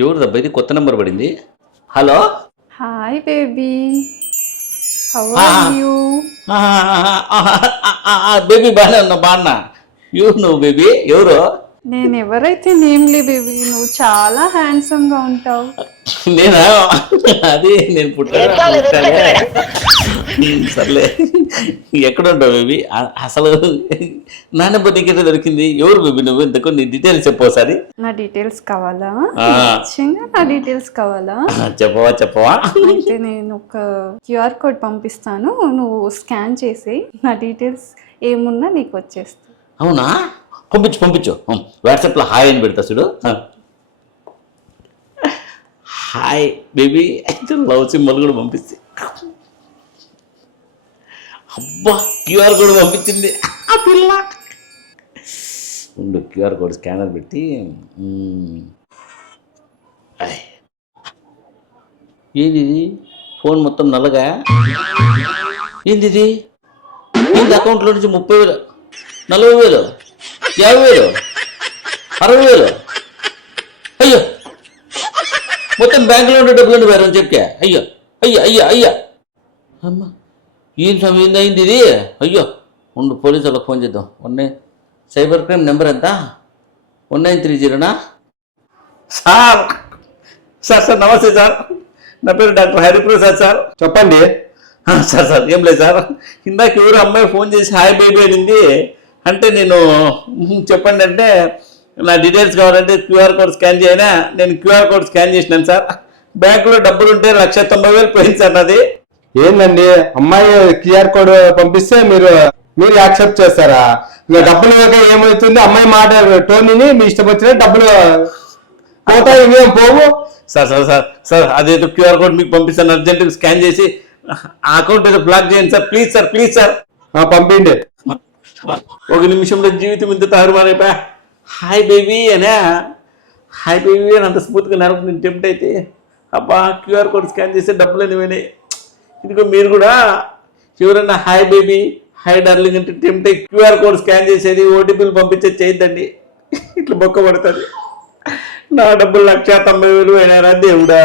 ఎవరిదబ్బా ఇది? కొత్త నెంబర్ పడింది. Hello, hi baby, how are you? Baby బాగానే ఉన్నా, బాగున్నా. నువ్వు బేబీ ఎవరు? నేను ఎవరైతే నేమ్లీ బేబీ, నువ్వు చాలా హ్యాండ్సమ్ గా ఉంటావు. నేనా? అది నేను పుట్టాను. సర్లే, ఎక్కడ ఉంటావు బేబీ? అసలు నా నెంబర్ నీకైతే దొరికింది. ఎవరు బేబీ నువ్వు? ఇంతకు నీ డీటెయిల్స్ చెప్పోసారి. నా డీటెయిల్స్ కావాలా? నా డీటెయిల్స్ కావాలా? చెప్పవా? అయితే నేను ఒక క్యూఆర్ కోడ్ పంపిస్తాను, నువ్వు స్కాన్ చేసి నా డీటెయిల్స్ ఏమున్నా నీకు వచ్చేస్తా. అవునా? పంపించు. వాట్సాప్లో హాయ్ అని పెడతా చూడు. హాయ్ బేబీ, లవ్ సింబల్ కూడా పంపిస్తే. అబ్బా, క్యూఆర్ కోడ్ పంపించింది ఆ పిల్ల. ఉండు, క్యూఆర్ కోడ్ స్కానర్ పెట్టి. ఏంది ఫోన్ మొత్తం నల్లగా? ఏంది అకౌంట్లో నుంచి 30,000, 40,000, 50,000, 60,000. అయ్యో, మొత్తం బ్యాంకులో ఉండే డబ్బులు వేరే చెప్పా. అయ్యా అమ్మ, ఏం సమయం అయింది ఇది? అయ్యో, ఉండు, పోలీసు వాళ్ళకి ఫోన్ చేద్దాం. సైబర్ క్రైమ్ నెంబర్ ఎంత? 1930నా? సార్ నమస్తే సార్, నా పేరు డాక్టర్ హరిప్రసాద్ సార్. చెప్పండి సార్ ఏం లేదు సార్, ఇందాక ఎవరు అమ్మాయి ఫోన్ చేసి హాయ్ బేబీ అనింది. అంటే నేను చెప్పండి అంటే, నా డీటెయిల్స్ కావాలంటే క్యూఆర్ కోడ్ స్కాన్ చేయనా? నేను క్యూఆర్ కోడ్ స్కాన్ చేసినాను సార్. బ్యాంకులో డబ్బులు ఉంటే 1,90,000 పోయింది సార్ నాది. ఏందండి, అమ్మాయి క్యూఆర్ కోడ్ పంపిస్తే మీరు యాక్సెప్ట్ చేస్తారా? ఇంకా డబ్బులు ఏమవుతుంది? అమ్మాయి మాట టోనీని మీ ఇష్టం వచ్చిన డబ్బులు పోతాయి, ఇవేం పోవు. సార్ అదేదో క్యూఆర్ కోడ్ మీకు పంపిస్తాను, అర్జెంటుగా స్కాన్ చేసి ఆ అకౌంట్ ఏదో బ్లాక్ చేయండి సార్, ప్లీజ్ సార్. పంపిండి. ఒక నిమిషంలో జీవితం ఇంత తారుమారైపోయా. హాయ్ బేబీ అనే, హాయ్ బేబీ అని అంత స్మూత్గా నరకు నేను టెంప్ట్ అయితే, అబ్బా క్యూఆర్ కోడ్ స్కాన్ చేస్తే డబ్బులు అనేవి. ఇదిగో మీరు కూడా ఎవరన్నా హాయ్ బేబీ, హాయ్ డార్లింగ్ అంటే టెంప్ట్ అయ్యి క్యూఆర్ కోడ్ స్కాన్ చేసేది, ఓటీపీలు పంపించేది చేయొద్దండి. ఇట్లా బొక్క పడుతుంది. నా డబ్బులు 1,90,000 అయినారా దేవుడా.